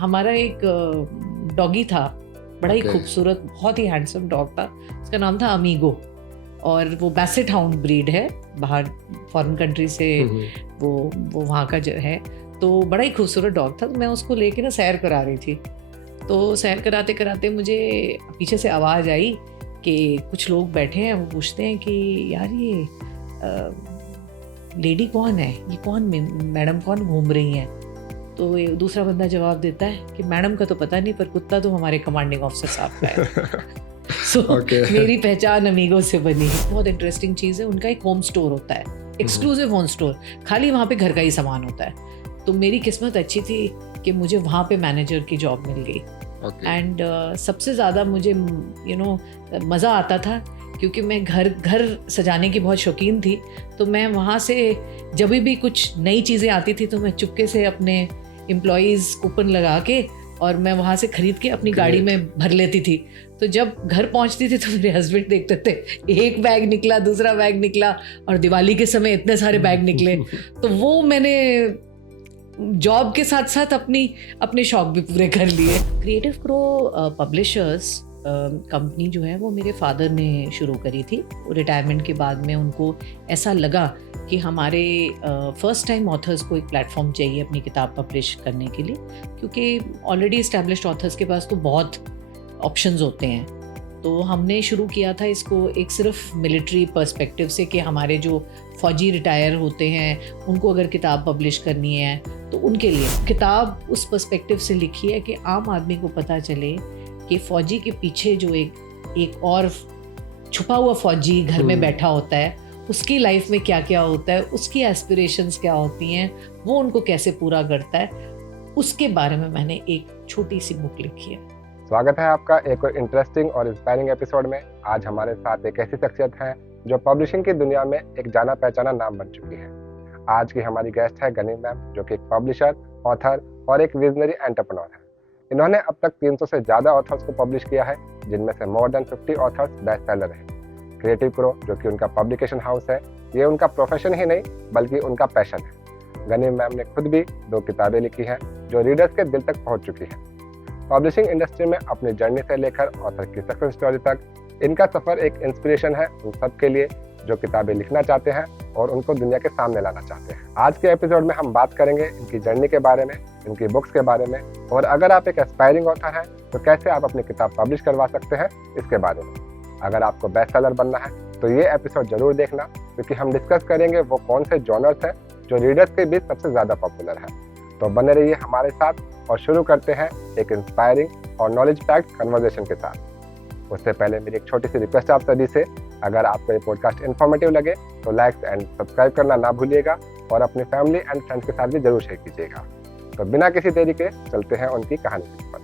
हमारा एक डॉगी था, बड़ा ही Okay. खूबसूरत, बहुत ही हैंडसम डॉग था। उसका नाम था अमीगो और वो बैसेट हाउंड ब्रीड है, बाहर फॉरेन कंट्री से वो वहाँ का जो है। तो बड़ा ही खूबसूरत डॉग था। तो मैं उसको लेके ना सैर करा रही थी। तो सैर कराते कराते मुझे पीछे से आवाज़ आई कि कुछ लोग बैठे हैं, वो पूछते हैं कि यार ये लेडी कौन है, ये कौन मैडम कौन घूम रही हैं। तो ये दूसरा बंदा जवाब देता है कि मैडम का तो पता नहीं, पर कुत्ता तो हमारे कमांडिंग ऑफिसर साहब का है। सो Okay. मेरी पहचान अमीगो से बनी है। बहुत इंटरेस्टिंग चीज़ है, उनका एक होम स्टोर होता है, एक्सक्लूसिव होम स्टोर, खाली वहाँ पे घर का ही सामान होता है। तो मेरी किस्मत अच्छी थी कि मुझे वहाँ पे मैनेजर की जॉब मिल गई। Okay. एंड सबसे ज़्यादा मुझे मज़ा आता था क्योंकि मैं घर सजाने की बहुत शौकीन थी। तो मैं वहाँ से जब भी कुछ नई चीज़ें आती थी तो मैं चुपके से अपने एम्प्लॉयज़ कूपन लगा के और मैं वहाँ से ख़रीद के अपनी गाड़ी में भर लेती थी। तो जब घर पहुँचती थी तो मेरे हस्बैंड देखते थे, एक बैग निकला, दूसरा बैग निकला, और दिवाली के समय इतने सारे बैग निकले। तो वो मैंने जॉब के साथ साथ अपने शौक भी पूरे कर लिए। क्रिएटिव क्रो पब्लिशर्स कंपनी जो है वो मेरे फादर ने शुरू करी थी। रिटायरमेंट के बाद में उनको ऐसा लगा कि हमारे फर्स्ट टाइम ऑथर्स को एक प्लेटफॉर्म चाहिए अपनी किताब पब्लिश करने के लिए, क्योंकि ऑलरेडी इस्टेब्लिश्ड ऑथर्स के पास तो बहुत ऑप्शंस होते हैं। तो हमने शुरू किया था इसको एक सिर्फ मिलिट्री पर्सपेक्टिव से कि हमारे जो फौजी रिटायर होते हैं उनको अगर किताब पब्लिश करनी है तो उनके लिए किताब उस पर्सपेक्टिव से लिखी है कि आम आदमी को पता चले कि फ़ौजी के पीछे जो एक और छुपा हुआ फ़ौजी घर में बैठा होता है, उसकी लाइफ में क्या क्या होता है, उसकी एस्पिरेशंस क्या होती हैं, वो उनको कैसे पूरा करता है, उसके बारे में मैंने एक छोटी सी बुक लिखी है। स्वागत है आपका एक और इंटरेस्टिंग और इंस्पायरिंग एपिसोड में। आज हमारे साथ एक ऐसी शख्सियत है जो पब्लिशिंग की दुनिया में एक जाना पहचाना नाम बन चुकी है। आज की हमारी गेस्ट है गनी मैम, जो कि एक पब्लिशर, ऑथर और एक विजनरी एंटरप्रेन्योर है। इन्होंने अब तक 300 से ज़्यादा ऑथर्स को पब्लिश किया है, जिनमें से more than 50 authors best seller हैं। क्रिएटिव क्रो, जो कि उनका पब्लिकेशन हाउस है, ये उनका प्रोफेशन ही नहीं बल्कि उनका पैशन है। गनी मैम ने खुद भी 2 किताबें लिखी हैं जो रीडर्स के दिल तक पहुंच चुकी हैं। पब्लिशिंग इंडस्ट्री में अपनी जर्नी से लेकर ऑथर की सक्सेस स्टोरी तक इनका सफ़र एक इंस्पिरेशन है उन सब के लिए जो किताबें लिखना चाहते हैं और उनको दुनिया के सामने लाना चाहते हैं। आज के एपिसोड में हम बात करेंगे इनकी जर्नी के बारे में, इनकी बुक्स के बारे में, और अगर आप एक एस्पायरिंग ऑथर हैं तो कैसे आप अपनी किताब पब्लिश करवा सकते हैं इसके बारे में। अगर आपको बेस्ट सेलर बनना है तो ये एपिसोड जरूर देखना, क्योंकि हम डिस्कस करेंगे वो कौन से जॉनर्स हैं जो रीडर्स के बीच सबसे ज़्यादा पॉपुलर है। तो बने रहिए हमारे साथ और शुरू करते हैं एक इंस्पायरिंग और नॉलेज पैक्ड कन्वर्सेशन के साथ। उससे पहले मेरी एक छोटी सी रिक्वेस्ट आप सभी से, अगर आपको ये पॉडकास्ट इन्फॉर्मेटिव लगे तो लाइक एंड सब्सक्राइब करना ना भूलिएगा और अपनी फैमिली एंड फ्रेंड्स के साथ भी जरूर शेयर कीजिएगा। तो बिना किसी देरी के चलते हैं उनकी कहानी की तरफ।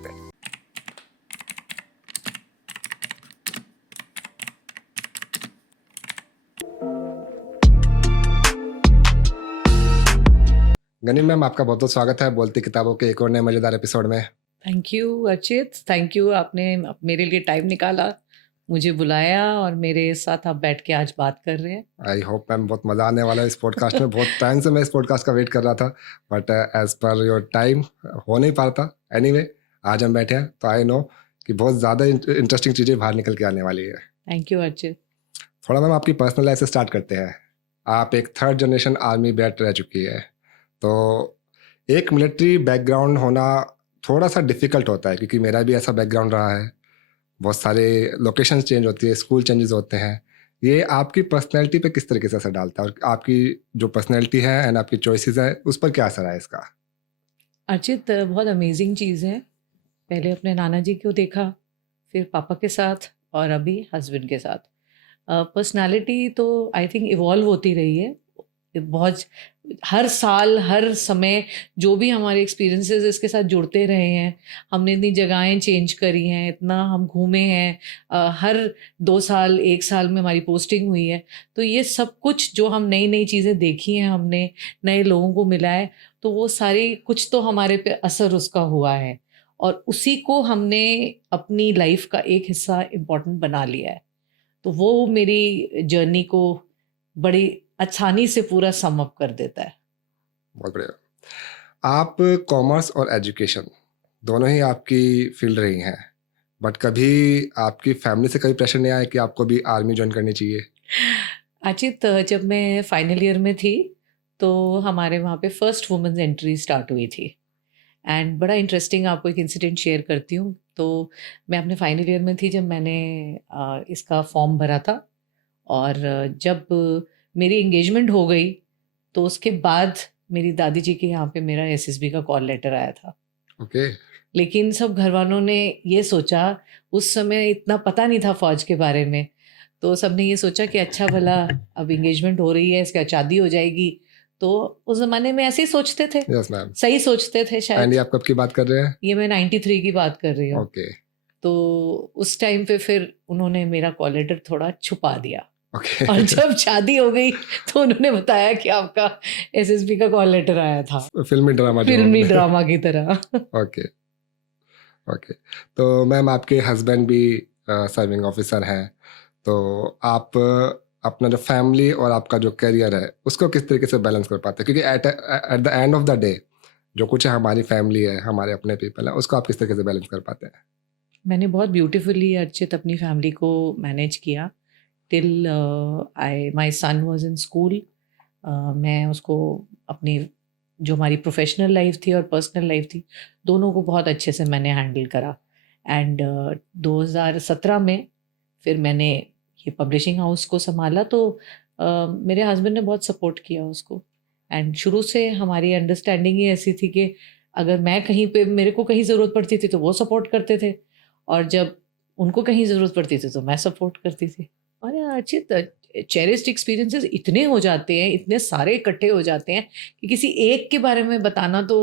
गनी मैम, आपका बहुत बहुत स्वागत है बोलती किताबों के एक और नए मजेदार एपिसोड में। Thank you Archit, thank you, आपने मेरे लिए टाइम निकाला, मुझे बुलाया और मेरे साथ आप बैठ के आज बात कर रहे हैं। आई होप मैम बहुत मज़ा आने वाला है इस पॉडकास्ट में। बहुत टाइम से मैं इस पॉडकास्ट का वेट कर रहा था, but as per your time हो नहीं पाता। एनीवे, आज हम बैठे हैं तो आई नो कि बहुत ज़्यादा इंटरेस्टिंग चीज़ें बाहर निकल के आने वाली है। Thank you Archit. थोड़ा मैम आपकी पर्सनल लाइफ से स्टार्ट करते हैं। आप एक 3rd जनरेशन आर्मी बैट रह चुकी है, तो एक मिलिट्री बैकग्राउंड होना थोड़ा सा डिफ़िकल्ट होता है, क्योंकि मेरा भी ऐसा बैकग्राउंड रहा है। बहुत सारे लोकेशंस चेंज होती है, स्कूल चेंजेस होते हैं। ये आपकी पर्सनैलिटी पे किस तरीके से असर डालता है, और आपकी जो पर्सनैलिटी है एंड आपकी चॉइसेस है उस पर क्या असर है इसका? अर्चित, बहुत अमेजिंग चीज़ है। पहले अपने नाना जी को देखा, फिर पापा के साथ और अभी हस्बैंड के साथ। पर्सनालिटी तो आई थिंक इवॉल्व होती रही है बहुत। हर साल, हर समय जो भी हमारे एक्सपीरियंसेस इसके साथ जुड़ते रहे हैं, हमने इतनी जगहें चेंज करी हैं, इतना हम घूमे हैं, हर 2 साल 1 साल में हमारी पोस्टिंग हुई है। तो ये सब कुछ जो हम नई नई चीज़ें देखी हैं, हमने नए लोगों को मिला है, तो वो सारी कुछ तो हमारे पे असर उसका हुआ है और उसी को हमने अपनी लाइफ का एक हिस्सा इम्पोर्टेंट बना लिया है। तो वो मेरी जर्नी को बड़ी आसानी से पूरा सम अप कर देता है। बहुत बढ़िया। आप कॉमर्स और एजुकेशन दोनों ही आपकी फील्ड रही हैं, बट कभी आपकी फैमिली से कभी प्रेशर नहीं आया कि आपको भी आर्मी ज्वाइन करनी चाहिए? अचित, जब मैं फाइनल ईयर में थी तो हमारे वहाँ पे फर्स्ट वुमेन्स एंट्री स्टार्ट हुई थी। एंड बड़ा इंटरेस्टिंग आपको एक इंसिडेंट शेयर करती हूँ। तो मैं अपने फाइनल ईयर में थी जब मैंने इसका फॉर्म भरा था। और जब मेरी एंगेजमेंट हो गई तो उसके बाद मेरी दादी जी के यहाँ पे मेरा एसएसबी का कॉल लेटर आया था। ओके। लेकिन सब घर वालों ने ये सोचा, उस समय इतना पता नहीं था फौज के बारे में, तो सबने ये सोचा कि अच्छा भला अब एंगेजमेंट हो रही है, इसका शादी हो जाएगी। तो उस जमाने में ऐसे ही सोचते थे, यस मैम। सही सोचते थे एंड शायद। ये आप कब की बात कर रहे हैं? ये मैं 93 की बात कर रही हूँ। ओके। तो उस टाइम पे फिर उन्होंने मेरा कॉल लेटर थोड़ा छुपा दिया। ओके। और जब शादी हो गई तो उन्होंने बताया कि आपका एसएसबी का कॉल लेटर आया था, फिल्मी ड्रामा जो फिल्मी हमने- ड्रामा की तरह। ओके। ओके। तो मैम आपके हस्बैंड भी सर्विंग ऑफिसर हैं, तो आप अपना जो फैमिली और आपका जो करियर है उसको किस तरीके से बैलेंस कर पाते हैं? क्योंकि at the end of the day जो कुछ है हमारी फैमिली है, हमारे अपने पीपल है, उसको आप किस तरीके से बैलेंस कर पाते हैं? मैंने बहुत ब्यूटीफुली अर्चित अपनी फैमिली को मैनेज किया till I my son was in school. मैं उसको अपनी जो हमारी प्रोफेशनल लाइफ थी और पर्सनल लाइफ थी, दोनों को बहुत अच्छे से मैंने हैंडल करा। एंड 2017 में फिर मैंने ये पब्लिशिंग हाउस को संभाला। तो मेरे हस्बैंड ने बहुत सपोर्ट किया उसको। एंड शुरू से हमारी अंडरस्टैंडिंग ही ऐसी थी कि अगर मैं कहीं पे, मेरे को कहीं ज़रूरत पड़ती थी तो वो सपोर्ट करते थे, और जब उनको कहीं ज़रूरत पड़ती थी तो मैं सपोर्ट करती थी। और यार अच्छी चेरिस्ड एक्सपीरियंसेस इतने हो जाते हैं, इतने सारे इकट्ठे हो जाते हैं कि किसी एक के बारे में बताना तो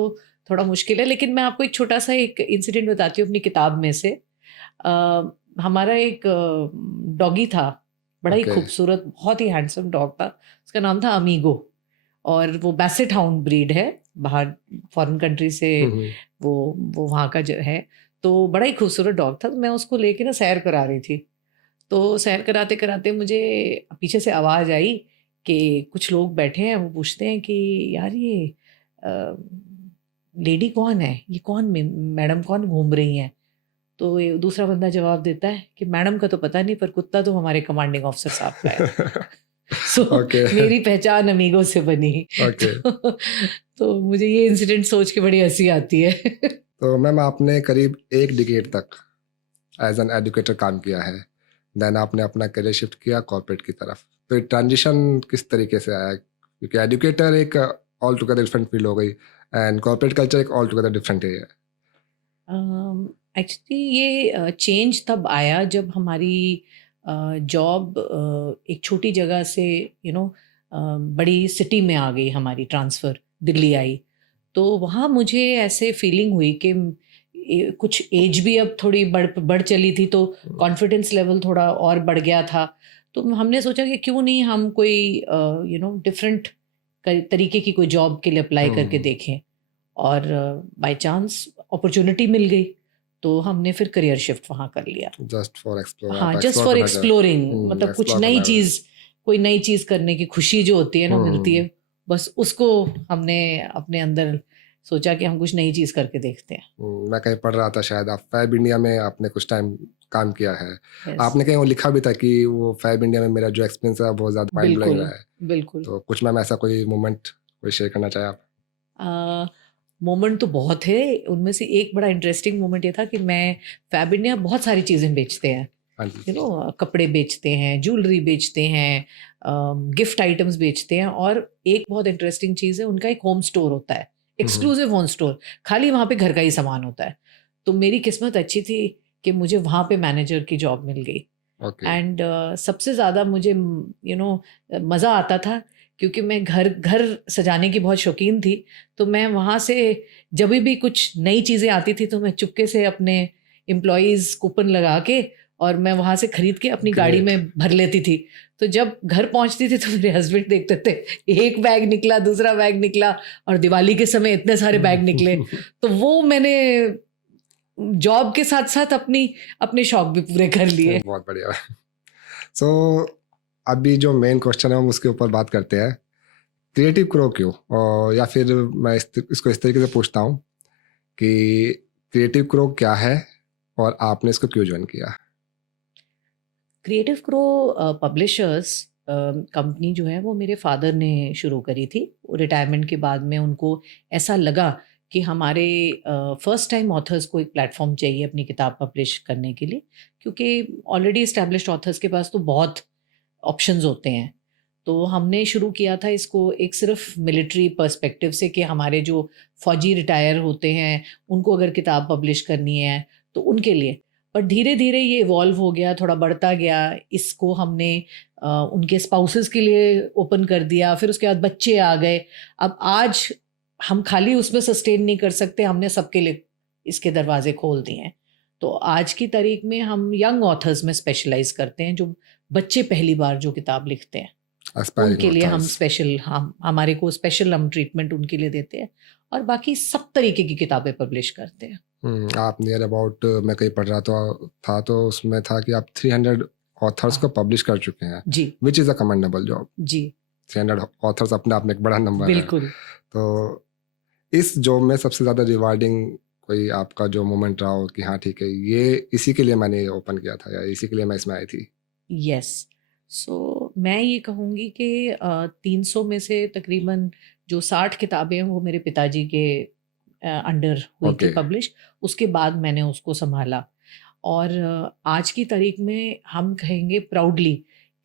थोड़ा मुश्किल है। लेकिन मैं आपको एक छोटा सा एक इंसिडेंट बताती हूँ अपनी किताब में से। हमारा एक डॉगी था, बड़ा ही Okay. खूबसूरत, बहुत ही हैंडसम डॉग था। उसका नाम था अमीगो, और वो बैसेट हाउंड ब्रीड है, बाहर फॉरेन कंट्री से वो वहाँ का जो है। तो बड़ा ही खूबसूरत डॉग था। तो मैं उसको लेके ना सैर करा रही थी। तो सैर कराते कराते मुझे पीछे से आवाज़ आई कि कुछ लोग बैठे हैं, वो पूछते हैं कि यार ये लेडी कौन है, ये कौन मैडम कौन घूम रही हैं। तो ये दूसरा बंदा जवाब देता है कि मैडम का तो पता नहीं, पर कुत्ता तो हमारे कमांडिंग ऑफिसर साहब का है। सो Okay. मेरी पहचान अमीगो से बनी। Okay. तो मुझे ये इंसिडेंट सोच के बड़ी हंसी आती है। तो मैम आपने करीब 1 डिकेड तक एज एन एजुकेटर काम किया है, देन आपने अपना करियर शिफ्ट किया कॉर्पोरेट की तरफ, तो ये ट्रांजिशन किस तरीके से आया? क्योंकि एजुकेटर एक ऑल टुगेदर डिफरेंट फील्ड हो गई एंड कॉर्पोरेट कल्चर एक ऑल टुगेदर डिफरेंट है। एक्चुअली ये चेंज तब आया जब हमारी जॉब एक छोटी जगह से बड़ी सिटी में आ गई, हमारी ट्रांसफ़र दिल्ली आई। तो वहाँ मुझे ऐसे फीलिंग हुई कि कुछ एज भी अब थोड़ी बढ़ चली थी, तो कॉन्फिडेंस लेवल थोड़ा और बढ़ गया था। तो हमने सोचा कि क्यों नहीं हम कोई डिफरेंट तरीके की कोई जॉब के लिए अप्लाई करके देखें। और बाय चांस अपॉर्चुनिटी मिल गई, तो हमने फिर करियर शिफ्ट वहाँ कर लिया। जस्ट फॉर एक्सप्लोर, हाँ, जस्ट फॉर एक्सप्लोरिंग, मतलब कुछ नई चीज़, कोई नई चीज़ करने की खुशी जो होती है ना, मिलती है, बस उसको हमने अपने अंदर सोचा कि हम कुछ नई चीज़ करके देखते हैं। मैं कहीं पढ़ रहा था, शायद आप फैब इंडिया में आपने कुछ टाइम काम किया है। Yes. आपने कहीं वो लिखा भी था कि वो फैब इंडिया में मेरा जो एक्सपीरियंस है बहुत ज़्यादा माइंड ब्लोइंग रहा है। बिल्कुल। तो कुछ मैम ऐसा कोई मोमेंट कोई शेयर करना चाहे आप? मोमेंट तो बहुत है, उनमें से एक बड़ा इंटरेस्टिंग मोमेंट ये था कि मैं फैब इंडिया बहुत सारी चीज़ें बेचते हैं, हाँ जी। कपड़े बेचते हैं, ज्वेलरी बेचते हैं, गिफ्ट आइटम्स बेचते हैं, और एक बहुत इंटरेस्टिंग चीज़ है, उनका एक होम स्टोर होता है, एक्सक्लूसिव होम स्टोर, खाली वहाँ पे घर का ही सामान होता है। तो मेरी किस्मत अच्छी थी कि मुझे वहाँ पे मैनेजर की जॉब मिल गई। एंड सबसे ज़्यादा मुझे मज़ा आता था क्योंकि मैं घर सजाने की बहुत शौकीन थी। तो मैं वहाँ से जब भी कुछ नई चीज़ें आती थी तो मैं चुपके से अपने एम्प्लॉयज़ कूपन लगा के और मैं वहाँ से ख़रीद के अपनी गाड़ी में भर लेती थी। तो जब घर पहुँचती थी तो मेरे हस्बैंड देखते थे, एक बैग निकला, दूसरा बैग निकला, और दिवाली के समय इतने सारे बैग निकले। तो वो मैंने जॉब के साथ साथ अपने शौक भी पूरे कर लिए। बहुत बढ़िया। सो अभी जो मेन क्वेश्चन है हम उसके ऊपर बात करते हैं, क्रिएटिव क्रो क्यों? और या फिर मैं इसको इस तरीके से पूछता हूँ कि क्रिएटिव क्रो क्या है और आपने इसको क्यों ज्वाइन किया? क्रिएटिव क्रो पब्लिशर्स कंपनी जो है वो मेरे फादर ने शुरू करी थी। रिटायरमेंट के बाद में उनको ऐसा लगा कि हमारे फर्स्ट टाइम ऑथर्स को एक प्लेटफॉर्म चाहिए अपनी किताब पब्लिश करने के लिए, क्योंकि ऑलरेडी इस्टेब्लिश्ड ऑथर्स के पास तो बहुत ऑप्शंस होते हैं। तो हमने शुरू किया था इसको एक सिर्फ मिलिट्री पर्सपेक्टिव से कि हमारे जो फौजी रिटायर होते हैं उनको अगर किताब पब्लिश करनी है तो उनके लिए। पर धीरे धीरे ये इवॉल्व हो गया, थोड़ा बढ़ता गया। इसको हमने उनके स्पाउसेस के लिए ओपन कर दिया, फिर उसके बाद बच्चे आ गए। अब आज हम खाली उसमें सस्टेन नहीं कर सकते, हमने सबके लिए इसके दरवाजे खोल दिए हैं। तो आज की तारीख में हम यंग ऑथर्स में स्पेशलाइज करते हैं, जो बच्चे पहली बार जो किताब लिखते हैं उनके लिए हम स्पेशल, हमारे को स्पेशल हम ट्रीटमेंट उनके लिए देते हैं, और बाकी सब तरीके की किताबें पब्लिश करते हैं। आप नियर अबाउट, मैं कहीं पढ़ रहा था तो उसमें था कि आप 300 ऑथर्स को पब्लिश कर चुके हैं जी, which is a commendable job जी। 300 ऑथर्स अपने आप में एक बड़ा नंबर है। बिल्कुल। तो इस जॉब में सबसे ज़्यादा रिवार्डिंग कोई आपका जो मोमेंट रहा हो कि हाँ ठीक है, ये इसी के लिए मैंने ओपन किया था या इसी के लिए मैं इसमें आई थी? यस। सो मैं ये कहूँगी कि 300 में से तकरीबन जो 60 किताबें हैं वो मेरे पिताजी के अंडर हुई थी पब्लिश। उसके बाद मैंने उसको संभाला, और आज की तारीख में हम कहेंगे प्राउडली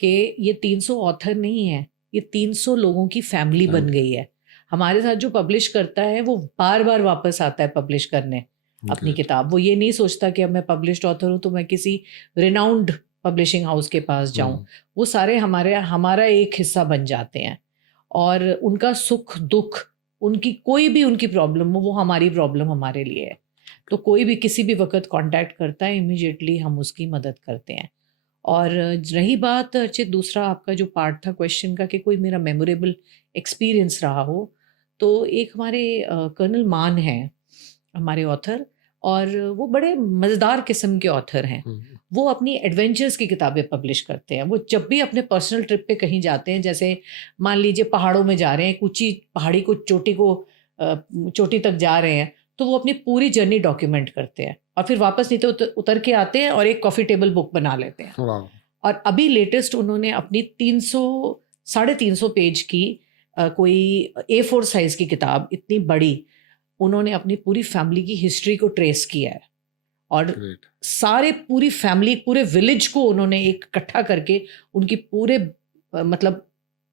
कि ये 300 ऑथर नहीं है, ये 300 लोगों की फैमिली बन गई है। हमारे साथ जो पब्लिश करता है वो बार बार वापस आता है पब्लिश करने अपनी किताब। वो ये नहीं सोचता कि अब मैं पब्लिश्ड ऑथर हूँ तो मैं किसी रिनाउंड पब्लिशिंग हाउस के पास जाऊं। वो सारे हमारा एक हिस्सा बन जाते हैं, और उनका सुख दुख, उनकी कोई भी उनकी प्रॉब्लम हो, वो हमारी प्रॉब्लम हमारे लिए है। तो कोई भी किसी भी वक्त कांटेक्ट करता है, इमीडिएटली हम उसकी मदद करते हैं। और रही बात अर्चित, दूसरा आपका जो पार्ट था क्वेश्चन का कि कोई मेरा मेमोरेबल एक्सपीरियंस रहा हो, तो एक हमारे कर्नल मान हैं हमारे ऑथर, और वो बड़े मज़ेदार किस्म के ऑथर हैं। वो अपनी एडवेंचर्स की किताबें पब्लिश करते हैं। वो जब भी अपने पर्सनल ट्रिप पे कहीं जाते हैं, जैसे मान लीजिए पहाड़ों में जा रहे हैं, ऊंची पहाड़ी को चोटी तक जा रहे हैं, तो वो अपनी पूरी जर्नी डॉक्यूमेंट करते हैं और फिर वापस नीचे उतर के आते हैं और एक कॉफ़ी टेबल बुक बना लेते हैं। और अभी लेटेस्ट उन्होंने अपनी 350 पेज की कोई A4 साइज की किताब, इतनी बड़ी, उन्होंने अपनी पूरी फैमिली की हिस्ट्री को ट्रेस किया है, और सारे पूरी फैमिली, पूरे विलेज को उन्होंने एक इकट्ठा करके उनकी पूरे मतलब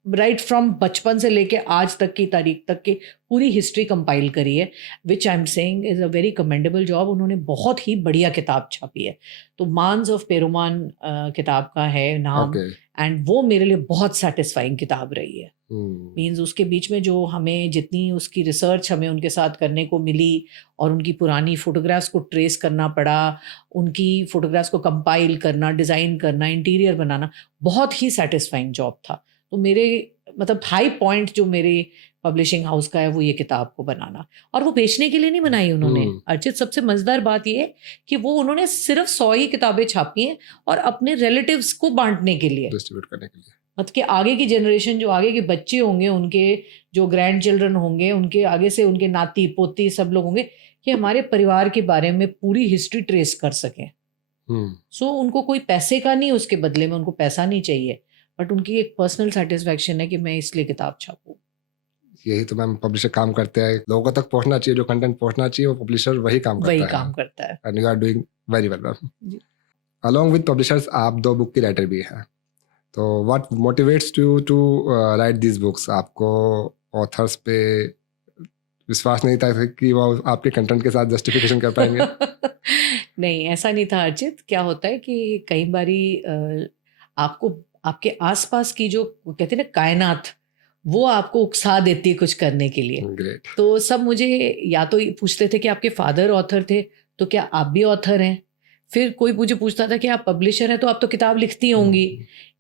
राइट फ्रॉम बचपन से लेके आज तक की तारीख तक की पूरी हिस्ट्री कंपाइल करी है, which I am saying is a very commendable job. उन्होंने बहुत ही बढ़िया किताब छापी है। तो मांस ऑफ पेरुमान किताब का है नाम, एंड वो मेरे लिए बहुत सेटिस्फाइंग किताब रही है। मीन्स उसके बीच में जो हमें जितनी उसकी रिसर्च हमें उनके साथ करने को मिली, और उनकी पुरानी फ़ोटोग्राफ्स को ट्रेस करना पड़ा, उनकी फ़ोटोग्राफ्स को कंपाइल करना, डिज़ाइन करना, इंटीरियर बनाना, बहुत ही सेटिस्फाइंग जॉब था। तो मेरे मतलब हाई पॉइंट जो मेरे पब्लिशिंग हाउस का है वो ये किताब को बनाना। और वो बेचने के लिए नहीं बनाई उन्होंने अर्चित। सबसे मज़ेदार बात ये है कि वो उन्होंने सिर्फ 100 ही किताबें छापी हैं और अपने रिलेटिव्स को बांटने के लिए, डिस्ट्रीब्यूट करने के लिए। मतलब कि आगे की जनरेशन, जो आगे के बच्चे होंगे, उनके जो ग्रैंड चिल्ड्रन होंगे, उनके आगे से उनके नाती पोती सब लोग होंगे, कि हमारे परिवार के बारे में पूरी हिस्ट्री ट्रेस कर सकें। सो उनको कोई पैसे का नहीं, उसके बदले में उनको पैसा नहीं चाहिए, बट उनकी एक पर्सनल सेटिस्फैक्शन है कि मैं इसलिए किताब छापूं। यही तो मैम पब्लिशर काम करते हैं, लोगों तक पहुंचना चाहिए, जो कंटेंट पहुंचना चाहिए वो पब्लिशर वही काम करता है। And you are doing very well ma'am. Along with publishers आप 2 बुक की राइटर भी हैं, तो what motivates you to write this books? आपको ऑथर्स पे विश्वास नहीं था कि वो आपके कंटेंट के साथ जस्टिफिकेशन कर पाएंगे? नहीं, ऐसा नहीं था अर्चित। क्या होता है कि कई बारी आपको आपके आसपास की जो कहते हैं ना कायनात, वो आपको उकसा देती है कुछ करने के लिए। Great. तो सब मुझे या तो पूछते थे कि आपके फादर ऑथर थे, तो क्या आप भी ऑथर हैं? फिर कोई मुझे पूछता था कि आप पब्लिशर हैं तो आप तो किताब लिखती होंगी।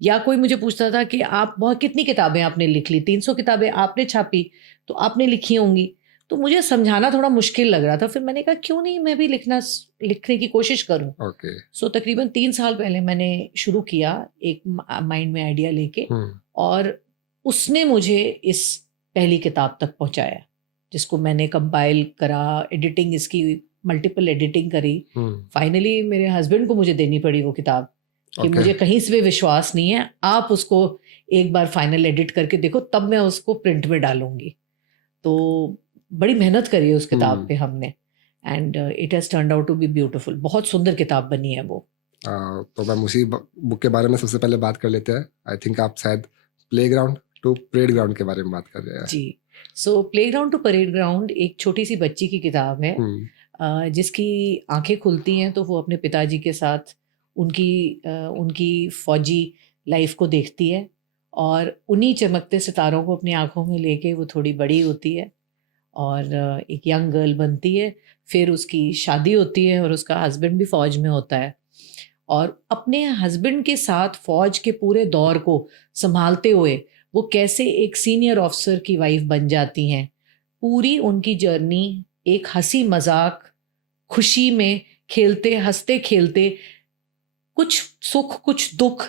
या कोई मुझे पूछता था कि आप बहुत कितनी किताबें आपने लिख ली, 300 किताबें आपने छापी तो आपने लिखी होंगी। तो मुझे समझाना थोड़ा मुश्किल लग रहा था। फिर मैंने कहा क्यों नहीं मैं भी लिखने की कोशिश करूं। सो तकरीबन 3 साल पहले मैंने शुरू किया एक माइंड में आइडिया लेके, और उसने मुझे इस पहली किताब तक पहुंचाया, जिसको मैंने कंपाइल करा, एडिटिंग इसकी मल्टीपल एडिटिंग करी, हम्म, फाइनली मेरे हस्बैंड को मुझे देनी पड़ी वो किताब कि ओके, मुझे कहीं से भी विश्वास नहीं है, आप उसको एक बार फाइनल एडिट करके देखो, तब मैं उसको प्रिंट में डालूंगी। तो बड़ी मेहनत करी है उस किताब पे हमने, and it has turned out to be beautiful. बहुत सुंदर किताब बनी है वो। तो मैम उसी बुक के बारे में सबसे पहले बात कर लेते हैं। आई थिंक आप शायद प्लेग्राउंड टू परेड ग्राउंड के बारे में बात कर रहे हैं। जी, सो प्लेग्राउंड टू परेड ग्राउंड एक छोटी सी बच्ची की किताब है, जिसकी आंखें खुलती हैं तो वो अपने पिताजी के साथ उनकी फौजी लाइफ को देखती है, और उन्हीं चमकते सितारों को अपनी आंखों में लेके वो थोड़ी बड़ी होती है और एक यंग गर्ल बनती है। फिर उसकी शादी होती है और उसका हस्बैंड भी फौज में होता है, और अपने हस्बैंड के साथ फौज के पूरे दौर को संभालते हुए वो कैसे एक सीनियर ऑफिसर की वाइफ बन जाती हैं। पूरी उनकी जर्नी एक हंसी मजाक, खुशी में, खेलते हंसते खेलते, कुछ सुख कुछ दुख,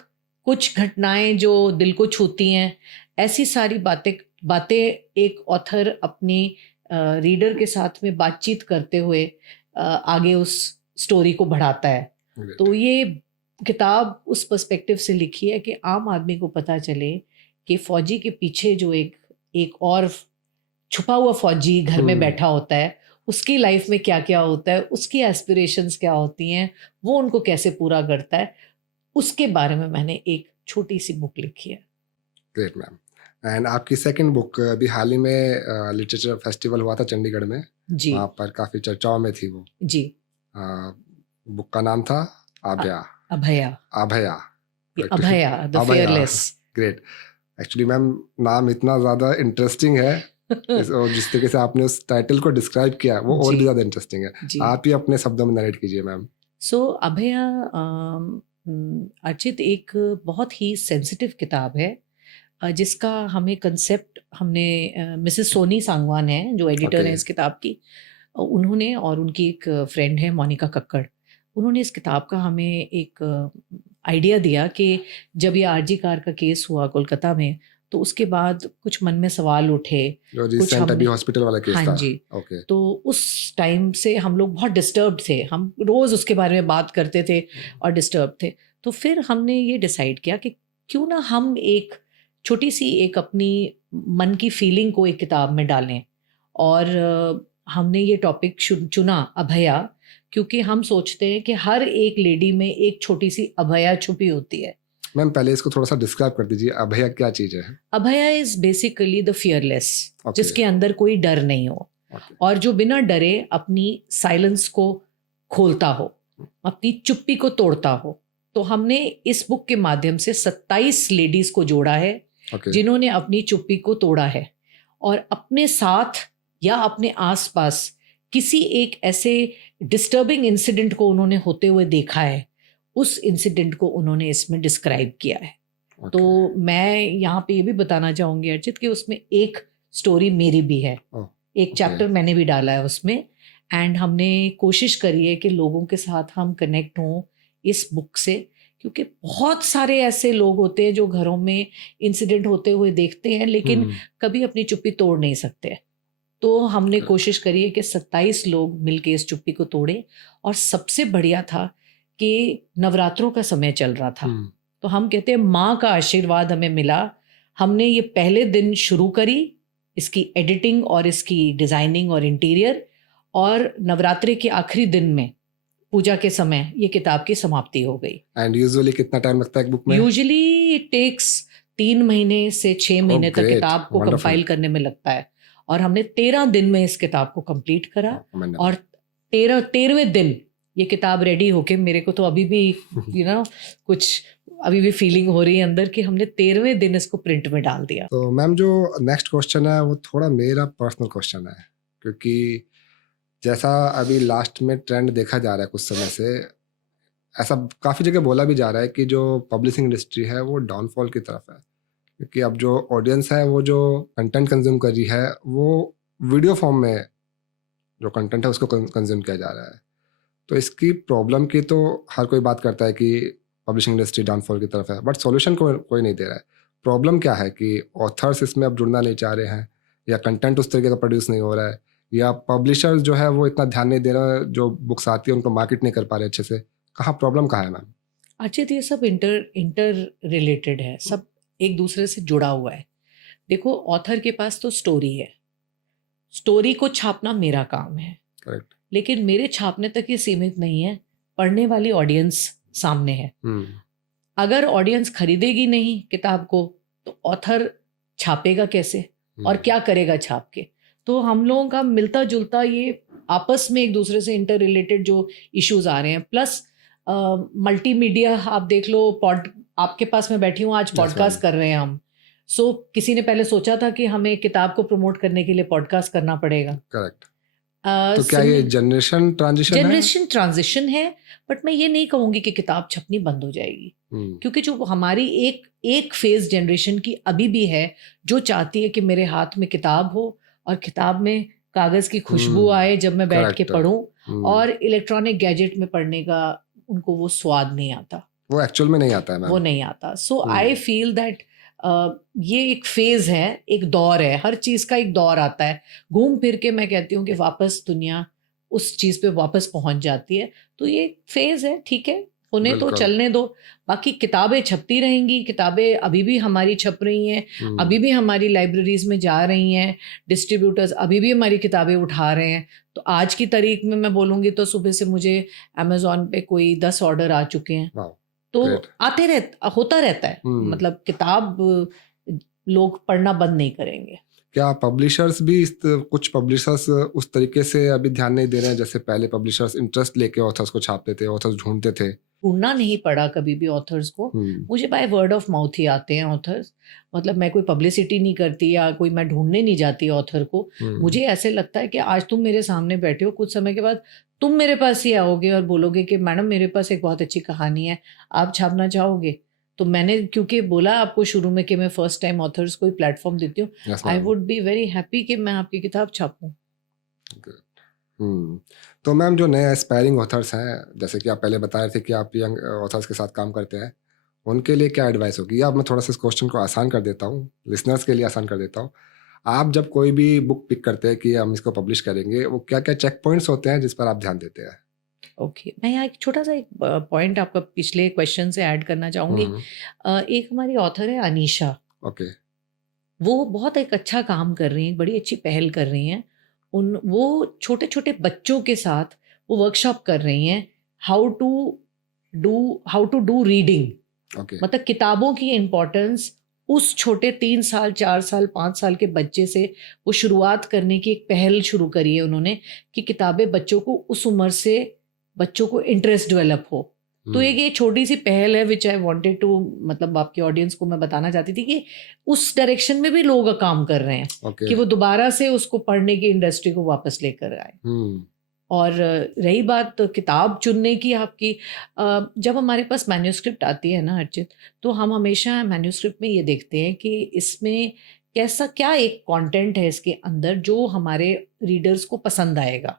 कुछ घटनाएं जो दिल को छूती हैं, ऐसी सारी बातें बातें एक ऑथर अपनी रीडर के साथ में बातचीत करते हुए आगे उस स्टोरी को बढ़ाता है। तो ये किताब उस पर्सपेक्टिव से लिखी है कि आम आदमी को पता चले कि फौजी के पीछे जो एक और छुपा हुआ फौजी घर में बैठा होता है, उसकी लाइफ में क्या क्या होता है, उसकी एस्पिरेशंस क्या होती हैं, वो उनको कैसे पूरा करता है, उसके बारे में मैंने एक छोटी सी बुक लिखी है। Great ma'am. एंड आपकी सेकंड बुक अभी हाल ही में लिटरेचर फेस्टिवल हुआ था चंडीगढ़ में, जी वहाँ पर काफ़ी चर्चाओं में थी वो। जी, बुक का नाम था Abhaya. Abhaya, Abhaya, Abhaya the Abhaya. Fearless. Great. Actually ma'am नाम इतना ज़्यादा इंटरेस्टिंग है और जिस तरीके से आपने उस टाइटल को डिस्क्राइब किया वो और भी ज़्यादा इंटरेस्टिंग है। जी। आप ही अपने शब्दों में नरेट कीजिए मैम। सो अभया अर्चित एक बहुत ही सेंसिटिव किताब है, जिसका हमें कंसेप्ट हमने मिसेस सोनी सांगवान है जो एडिटर Okay. हैं इस किताब की, उन्होंने और उनकी एक फ्रेंड है मोनिका कक्कड़, उन्होंने इस किताब का हमें एक आइडिया दिया कि जब ये आरजी कार का केस हुआ कोलकाता में, तो उसके बाद कुछ मन में सवाल उठे, जो कुछ रिसेंट अभी हमने, हॉस्पिटल वाला केस हाँ था। जी, ओके। तो उस टाइम से हम लोग बहुत डिस्टर्ब थे, हम रोज़ उसके बारे में बात करते थे और डिस्टर्ब थे। तो फिर हमने ये डिसाइड किया कि क्यों ना हम एक छोटी सी एक अपनी मन की फीलिंग को एक किताब में डालें, और हमने ये टॉपिक चुना अभया, क्योंकि हम सोचते हैं कि हर एक लेडी में एक छोटी सी अभया छुपी होती है। मैम पहले इसको थोड़ा सा डिस्क्राइब कर दीजिए, अभया क्या चीज़ है? Abhaya is basically the fearless, Okay. जिसके अंदर कोई डर नहीं हो, Okay. और जो बिना डरे अपनी साइलेंस को खोलता हो, अपनी चुप्पी को तोड़ता हो। तो हमने इस बुक के माध्यम से 27 लेडीज को जोड़ा है, Okay. जिन्होंने अपनी चुप्पी को तोड़ा है और अपने साथ या अपने आसपास किसी एक ऐसे डिस्टर्बिंग इंसिडेंट को उन्होंने होते हुए देखा है, उस इंसिडेंट को उन्होंने इसमें डिस्क्राइब किया है। Okay. तो मैं यहाँ पे ये भी बताना चाहूँगी अर्चित कि उसमें एक स्टोरी मेरी भी है, एक चैप्टर मैंने भी डाला है उसमें, एंड हमने कोशिश करी है कि लोगों के साथ हम कनेक्ट हों इस बुक से, क्योंकि बहुत सारे ऐसे लोग होते हैं जो घरों में इंसिडेंट होते हुए देखते हैं लेकिन कभी अपनी चुप्पी तोड़ नहीं सकते। तो हमने कोशिश करी है कि 27 लोग मिलके इस चुप्पी को तोड़े, और सबसे बढ़िया था कि नवरात्रों का समय चल रहा था, तो हम कहते हैं माँ का आशीर्वाद हमें मिला। हमने ये पहले दिन शुरू करी इसकी एडिटिंग और इसकी डिज़ाइनिंग और इंटीरियर, और नवरात्रि के आखिरी दिन में पूजा के समय ये किताब की समाप्ति हो गई। एंड यूजुअली कितना टाइम लगता है एक बुक में? यूजुअली इट टेक्स 3 महीने से 6 महीने तक किताब को कंपाइल करने में लगता है, और हमने 13 दिन में इस किताब को कंप्लीट करा, और 13वें दिन ये किताब रेडी होके मेरे को तो अभी भी कुछ अभी भी फीलिंग हो रही है अंदर कि हमने 13वें दिन इसको प्रिंट में डाल दिया। तो मैम जो नेक्स्ट क्वेश्चन है वो थोड़ा मेरा पर्सनल क्वेश्चन है, क्योंकि जैसा अभी लास्ट में ट्रेंड देखा जा रहा है कुछ समय से, ऐसा काफ़ी जगह बोला भी जा रहा है कि जो पब्लिशिंग इंडस्ट्री है वो डाउनफॉल की तरफ है, क्योंकि अब जो ऑडियंस है वो जो कंटेंट कंज्यूम कर रही है वो वीडियो फॉर्म में जो कंटेंट है उसको कंज्यूम किया जा रहा है। तो इसकी प्रॉब्लम की तो हर कोई बात करता है कि पब्लिशिंग इंडस्ट्री डाउनफॉल की तरफ है, बट सॉल्यूशन कोई नहीं दे रहा है। प्रॉब्लम क्या है कि ऑथर्स इसमें अब जुड़ना नहीं चाह रहे हैं, या कंटेंट उस तरीके का प्रोड्यूस नहीं हो रहा है, या पब्लिशर जो है वो इतना ध्यान नहीं दे रहा, जो बुक्स आती है उनको मार्केट नहीं कर पा रहे अच्छे से? कहाँ प्रॉब्लम कहाँ है मैम? अर्चित, ये सब इंटर रिलेटेड है, सब एक दूसरे से जुड़ा हुआ है। देखो, ऑथर के पास तो स्टोरी है, स्टोरी को छापना मेरा काम है, करेक्ट। लेकिन मेरे छापने तक ये सीमित नहीं है, पढ़ने वाली ऑडियंस सामने है। अगर ऑडियंस खरीदेगी नहीं किताब को तो ऑथर छापेगा कैसे और क्या करेगा छाप के? तो हम लोगों का मिलता जुलता ये आपस में एक दूसरे से इंटर रिलेटेड जो इश्यूज आ रहे हैं, प्लस मल्टीमीडिया आप देख लो, आपके पास मैं बैठी हूँ आज, पॉडकास्ट कर रहे हैं हम। किसी ने पहले सोचा था कि हमें किताब को प्रमोट करने के लिए पॉडकास्ट करना पड़ेगा। करेक्ट। तो क्या ये जनरेशन ट्रांजिशन है? बट मैं ये नहीं कहूंगी कि किताब छपनी बंद हो जाएगी, क्योंकि जो हमारी एक फेज जनरेशन की अभी भी है, जो चाहती है कि मेरे हाथ में किताब हो और किताब में कागज की खुशबू आए जब मैं बैठ के पढूं, और इलेक्ट्रॉनिक गैजेट में पढ़ने का उनको वो स्वाद नहीं आता, वो एक्चुअल में नहीं आता है मैम। वो नहीं आता। सो आई फील दैट ये एक फेज है, एक दौर है, हर चीज का एक दौर आता है, घूम फिर के मैं कहती हूँ कि वापस दुनिया उस चीज पे वापस पहुंच जाती है। तो ये फेज है, ठीक है, होने तो चलने दो। बाकी किताबें छपती रहेंगी, किताबें अभी भी हमारी छप रही हैं, अभी भी हमारी लाइब्रेरीज में जा रही हैं, डिस्ट्रीब्यूटर्स अभी भी हमारी किताबें उठा रहे हैं। तो आज की तारीख में मैं बोलूँगी तो सुबह से मुझे अमेजोन पे कोई 10 ऑर्डर आ चुके हैं। तो होता रहता है, मतलब किताब लोग पढ़ना बंद नहीं करेंगे। क्या पब्लिशर्स भी कुछ पब्लिशर्स उस तरीके से अभी ध्यान नहीं दे रहे हैं जैसे पहले पब्लिशर्स इंटरेस्ट लेके ऑथर्स को छापते थे, ऑथर्स ढूंढते थे? ढूंढना नहीं पड़ा कभी भी ऑथर्स को, मुझे बाय वर्ड ऑफ माउथ ही आते हैं ऑथर्स। मतलब मैं कोई पब्लिसिटी नहीं करती या कोई मैं ढूंढने नहीं जाती ऑथर को। मुझे ऐसे लगता है कि आज तुम मेरे सामने बैठे हो, कुछ समय के बाद तुम मेरे पास ही आओगे और बोलोगे कि मैडम मेरे पास एक बहुत अच्छी कहानी है, आप छापना चाहोगे? तो मैंने क्योंकि बोला आपको शुरू में कि मैं फर्स्ट टाइम ऑथर्स को प्लेटफॉर्म देती हूँ, I would be very happy कि मैं आपकी किताब छापूं। तो मैम, जो नए एस्पायरिंग ऑथर्स हैं, जैसे कि आप पहले बता रहे थे कि आप यंग ऑथर्स के साथ काम करते हैं, उनके लिए क्या एडवाइस होगी? या मैं थोड़ा सा इस क्वेश्चन को आसान कर देता हूँ, लिसनर्स के लिए आसान कर देता हूँ। आप जब कोई भी बुक पिक करते हैं कि हम इसको पब्लिश करेंगे, वो क्या क्या चेक पॉइंट्स होते हैं जिस पर आप ध्यान देते हैं? ओके, मैं यहाँ एक छोटा सा एक पॉइंट आपका पिछले क्वेश्चन से ऐड करना चाहूँगी। एक हमारी ऑथर है अनीशा। ओके। वो बहुत एक अच्छा काम कर रही हैं, बड़ी अच्छी पहल कर रही हैं। वो छोटे छोटे बच्चों के साथ वो वर्कशॉप कर रही हैं, हाउ टू डू रीडिंग। मतलब किताबों की इम्पोर्टेंस उस छोटे 3 साल 4 साल 5 साल के बच्चे से वो शुरुआत करने की एक पहल शुरू करी है उन्होंने, कि किताबें बच्चों को उस उम्र से बच्चों को इंटरेस्ट डेवलप हो। तो एक ये छोटी सी पहल है विच आई वांटेड टू, मतलब आपके ऑडियंस को मैं बताना चाहती थी कि उस डायरेक्शन में भी लोग काम कर रहे हैं कि वो दोबारा से उसको पढ़ने की इंडस्ट्री को वापस लेकर आए। और रही बात किताब चुनने की आपकी, जब हमारे पास मैन्यूस्क्रिप्ट आती है ना अर्चित, तो हम हमेशा मैन्यूस्क्रिप्ट में ये देखते हैं कि इसमें कैसा क्या एक कंटेंट है इसके अंदर जो हमारे रीडर्स को पसंद आएगा।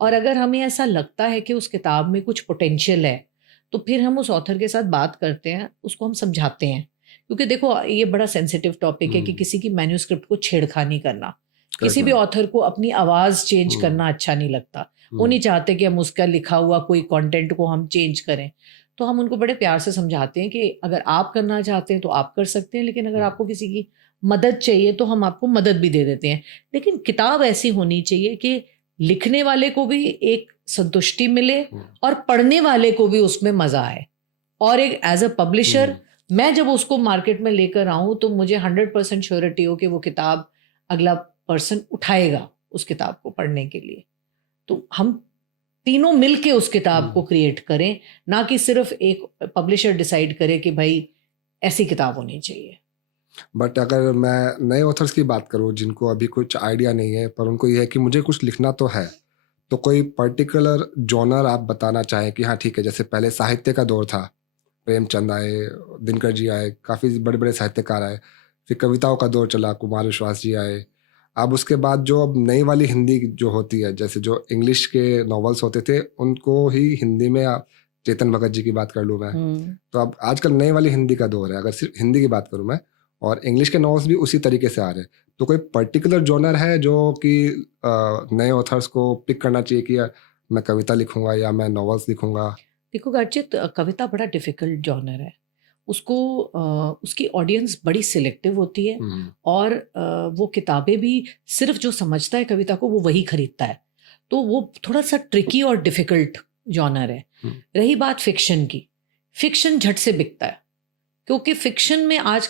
और अगर हमें ऐसा लगता है कि उस किताब में कुछ पोटेंशियल है तो फिर हम उस ऑथर के साथ बात करते हैं, उसको हम समझाते हैं। क्योंकि देखो ये बड़ा सेंसिटिव टॉपिक है कि किसी की मैन्यूस्क्रिप्ट को छेड़खानी करना, किसी भी ऑथर को अपनी आवाज़ चेंज करना अच्छा नहीं लगता। वो नहीं चाहते कि हम उसका लिखा हुआ कोई कंटेंट को हम चेंज करें। तो हम उनको बड़े प्यार से समझाते हैं कि अगर आप करना चाहते हैं तो आप कर सकते हैं, लेकिन अगर आपको किसी की मदद चाहिए तो हम आपको मदद भी दे देते हैं। लेकिन किताब ऐसी होनी चाहिए कि लिखने वाले को भी एक संतुष्टि मिले और पढ़ने वाले को भी उसमें मजा आए। और एक एज अ पब्लिशर मैं जब उसको मार्केट में लेकर आऊं तो मुझे 100% श्योरिटी हो कि वो किताब अगला पर्सन उठाएगा उस किताब को पढ़ने के लिए। तो हम तीनों मिलके उस किताब को क्रिएट करें, ना कि सिर्फ एक पब्लिशर डिसाइड करे कि भाई ऐसी किताब होनी चाहिए। बट अगर मैं नए ऑथर्स की बात करूं जिनको अभी कुछ आइडिया नहीं है पर उनको ये है कि मुझे कुछ लिखना तो है, तो कोई पर्टिकुलर जॉनर आप बताना चाहें कि हाँ ठीक है, जैसे पहले साहित्य का दौर था, प्रेमचंद आए, दिनकर जी आए, काफ़ी बड़े बड़े साहित्यकार आए, फिर कविताओं का दौर चला, कुमार विश्वास जी आए, अब उसके बाद जो अब नई वाली हिंदी जो होती है, जैसे जो इंग्लिश के नॉवेल्स होते थे उनको ही हिंदी में, चेतन भगत जी की बात कर लूँ मैं, तो अब आजकल नई वाली हिंदी का दौर है। अगर सिर्फ हिंदी की बात करूँ मैं, और इंग्लिश के नॉवेल्स भी उसी तरीके से आ रहे हैं। तो कोई पर्टिकुलर जॉनर है जो कि नए ऑथर्स को पिक करना चाहिए कि मैं कविता लिखूंगा या मैं नॉवेल्स लिखूंगा? देखो अर्चित, कविता बड़ा डिफिकल्ट जॉनर है। उसको उसकी ऑडियंस बड़ी सिलेक्टिव होती है और वो किताबें भी सिर्फ जो समझता है कविता को वो वही खरीदता है, तो वो थोड़ा सा ट्रिकी और डिफिकल्ट जॉनर है। रही बात फिक्शन की, फिक्शन झट से बिकता है क्योंकि फिक्शन में आज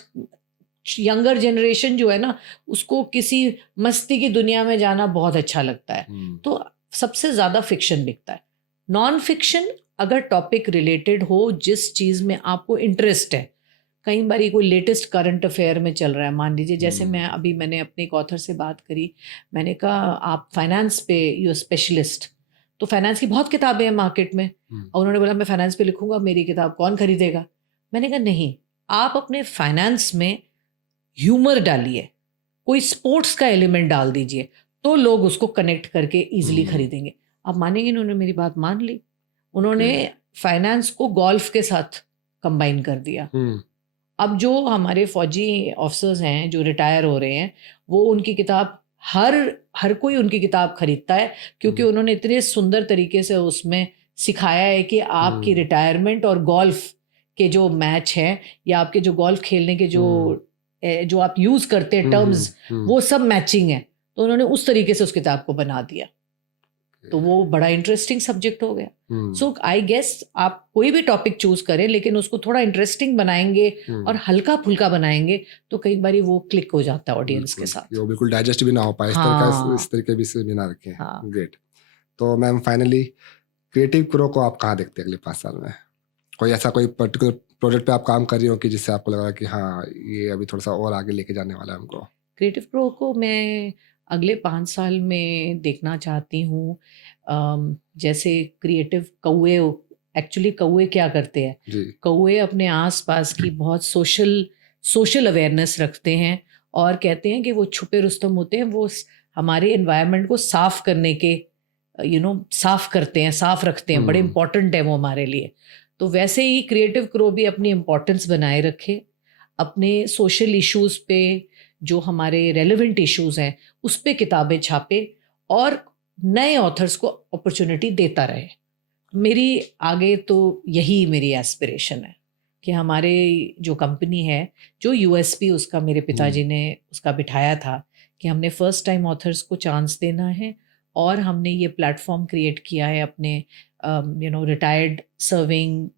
यंगर जनरेशन जो है ना, उसको किसी मस्ती की दुनिया में जाना बहुत अच्छा लगता है, तो सबसे ज़्यादा फिक्शन बिकता है। नॉन फिक्शन अगर टॉपिक रिलेटेड हो, जिस चीज़ में आपको इंटरेस्ट है, कई बार कोई लेटेस्ट करंट अफेयर में चल रहा है, मान लीजिए जैसे मैंने अपने एक ऑथर से बात करी, मैंने कहा आप फाइनेंस पे यू स्पेशलिस्ट, तो फाइनेंस की बहुत किताबें हैं मार्केट में, और उन्होंने बोला मैं फाइनेंस पे लिखूंगा, मेरी किताब कौन खरीदेगा? मैंने कहा नहीं, आप अपने फाइनेंस में ह्यूमर डालिए, कोई स्पोर्ट्स का एलिमेंट डाल दीजिए, तो लोग उसको कनेक्ट करके इजीली खरीदेंगे। आप मानेंगे, उन्होंने मेरी बात मान ली। उन्होंने फाइनेंस को गोल्फ के साथ कंबाइन कर दिया। अब जो हमारे फौजी ऑफिसर्स हैं जो रिटायर हो रहे हैं, वो उनकी किताब हर कोई उनकी किताब खरीदता है, क्योंकि उन्होंने इतने सुंदर तरीके से उसमें सिखाया है कि आपकी रिटायरमेंट और गोल्फ के जो मैच हैं, या आपके जो गोल्फ खेलने के जो आप यूज करते हैं टर्म्स, वो सब मैचिंग है। तो उन्होंने उस तरीके से उस किताब को बना दिया, तो वो बड़ा इंटरेस्टिंग सब्जेक्ट हो गया। सो आई गेस आप कोई भी टॉपिक चूज करें, लेकिन उसको थोड़ा इंटरेस्टिंग बनाएंगे और हल्का फुल्का बनाएंगे, तो कई बार वो क्लिक हो जाता है ऑडियंस के साथ। वो बिल्कुल डाइजेस्ट भी ना हो पाए, इस तरीके भी से बिना रखे। ग्रेट। तो मैम फाइनली क्रिएटिव क्रो को आप कहाँ देखते हैं अगले 5 साल में? कोई ऐसा कोई पर्टिकुलर प्रोजेक्ट पे आप काम कर रही हो कि जिससे आपको लगा कि हाँ ये अभी थोड़ा सा और आगे लेके जाने वाला है हमको? क्रिएटिव प्रो को मैं अगले 5 साल में देखना चाहती हूँ जैसे क्रिएटिव कौए। एक्चुअली कौए क्या करते हैं, कौए अपने आसपास की बहुत सोशल अवेयरनेस रखते हैं, और कहते हैं कि वो छुपे रुस्तम होते हैं, वो हमारे एनवायरनमेंट को साफ करने के साफ करते हैं, साफ रखते हैं, बड़े इंपॉर्टेंट है वो हमारे लिए। तो वैसे ही क्रिएटिव क्रो भी अपनी इम्पोर्टेंस बनाए रखे, अपने सोशल इश्यूज पे, जो हमारे रेलेवेंट इश्यूज हैं उस पे किताबें छापे और नए ऑथर्स को अपॉर्चुनिटी देता रहे। मेरी आगे तो यही मेरी एस्पिरेशन है कि हमारे जो कंपनी है, जो यूएसपी उसका मेरे पिताजी ने उसका बिठाया था कि हमने फर्स्ट टाइम ऑथर्स को चांस देना है, और हमने ये प्लेटफॉर्म क्रिएट किया है अपने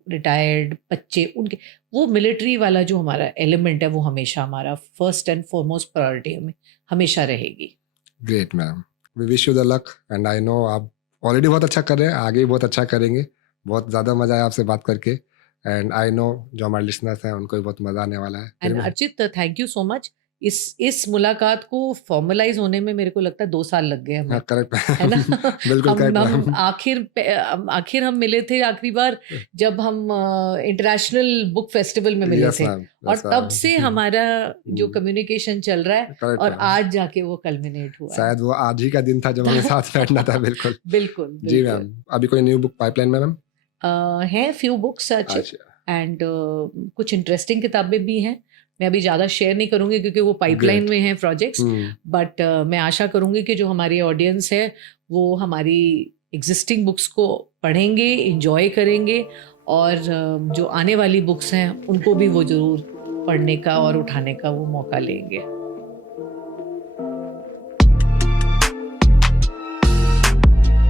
रिटायर्ड बच्चे, उनके वो मिलिट्री वाला जो हमारा एलिमेंट है वो हमेशा हमारा फर्स्ट एंड फॉरमोस्ट प्रायोरिटी में हमेशा रहेगी। Great ma'am, we wish you the luck, and I know आप ऑलरेडी बहुत अच्छा कर रहे हैं, आगे भी बहुत अच्छा करेंगे। बहुत ज़्यादा मज़ा आया आपसे बात करके, एंड आई नो जो हमारे लिसनर्स हैं उनको भी बहुत मज़ा आने वाला है। And Archit, thank you so much. इस मुलाकात को फॉर्मलाइज होने में मेरे को लगता है 2 साल लग गए हमें। हाँ, करेक्ट है ना? बिल्कुल हम आखिर हम मिले थे आखिरी बार जब हम इंटरनेशनल बुक फेस्टिवल में मिले थे, और तब से हमारा जो कम्युनिकेशन चल रहा है, और आज जाके वो कल्मिनेट हुआ। शायद वो आज ही का दिन था जब हमें साथ बैठना था। बिल्कुल बिल्कुल जी मैम। अभी कोई न्यू बुक पाइपलाइन में मैम? है फ्यू बुक्स एंड कुछ इंटरेस्टिंग किताबें भी हैं। मैं अभी ज़्यादा शेयर नहीं करूँगी क्योंकि वो पाइपलाइन में हैं प्रोजेक्ट्स, बट मैं आशा करूँगी कि जो हमारी ऑडियंस है वो हमारी एग्जिस्टिंग बुक्स को पढ़ेंगे, इंजॉय करेंगे, और जो आने वाली बुक्स हैं उनको भी वो ज़रूर पढ़ने का और उठाने का वो मौका लेंगे।